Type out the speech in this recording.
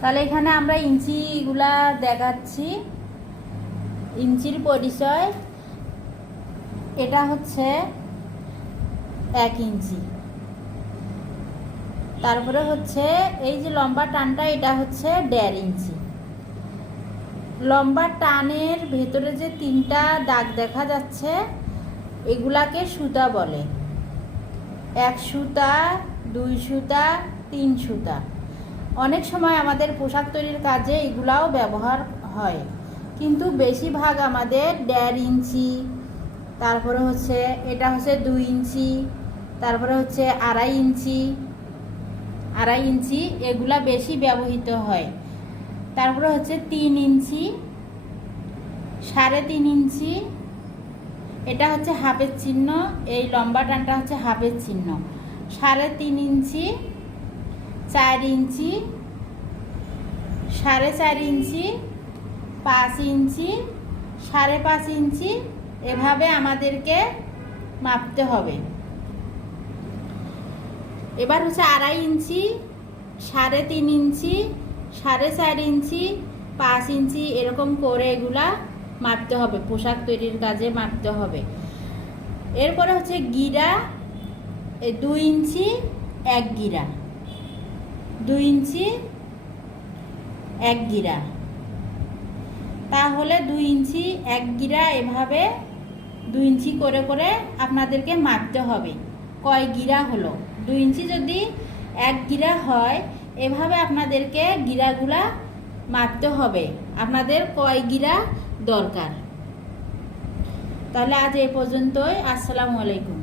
তাহলে এখানে আমরা ইঞ্চিগুলা দেখাচ্ছি। ইঞ্চির পরিচয়, এটা হচ্ছে 1 ইঞ্চি। তারপরে হচ্ছে এই যে লম্বা টানটা, এটা হচ্ছে 1.5 ইঞ্চি। লম্বা টানের ভেতরে যে 3টা দাগ দেখা যাচ্ছে, এগুলাকে সুতা বলে। 1 সুতা, 2 সুতা, 3 সুতা। অনেক সময় আমাদের পোশাক তৈরির কাজে এগুলাও ব্যবহার হয়, কিন্তু বেশিরভাগ আমাদের 1.5 ইঞ্চি, তারপরে হচ্ছে এটা হচ্ছে 2 ইঞ্চি, তারপরে হচ্ছে 2.5 ইঞ্চি, 2.5 ইঞ্চি, এগুলা বেশি ব্যবহৃত হয়। তারপরে হচ্ছে 3 ইঞ্চি, 3.5 ইঞ্চি, এটা হচ্ছে হাফের চিহ্ন। এই লম্বা টানটা হচ্ছে হাফের চিহ্ন। 3.5 ইঞ্চি, 4 ইঞ্চি, 4.5 ইঞ্চি, 5 ইঞ্চি, 5.5 ইঞ্চি, এভাবে আমাদেরকে মাপতে হবে। এবার হচ্ছে 2.5 ইঞ্চি, 3.5 ইঞ্চি, 4.5 ইঞ্চি, 5 ইঞ্চি, এরকম করে এগুলা মাপতে হবে, পোশাক তৈরির কাজে মাপতে হবে। এরপরে হচ্ছে গিরা, 2 ইঞ্চি 1 গিরা, 2 ইঞ্চি 1 গিরা। তাহলে 2 ইঞ্চি 1 গিরা, এভাবে 2 ইঞ্চি করে করে আপনাদেরকে মাপতে হবে কয় গিরা হলো। 2 ইঞ্চি যদি 1 গিরা হয়, এভাবে আপনাদেরকে গিরাগুলা মাপতে হবে আপনাদের কয় গিরা দরকার। তাহলে আজ এই পর্যন্তই। আসসালামু আলাইকুম।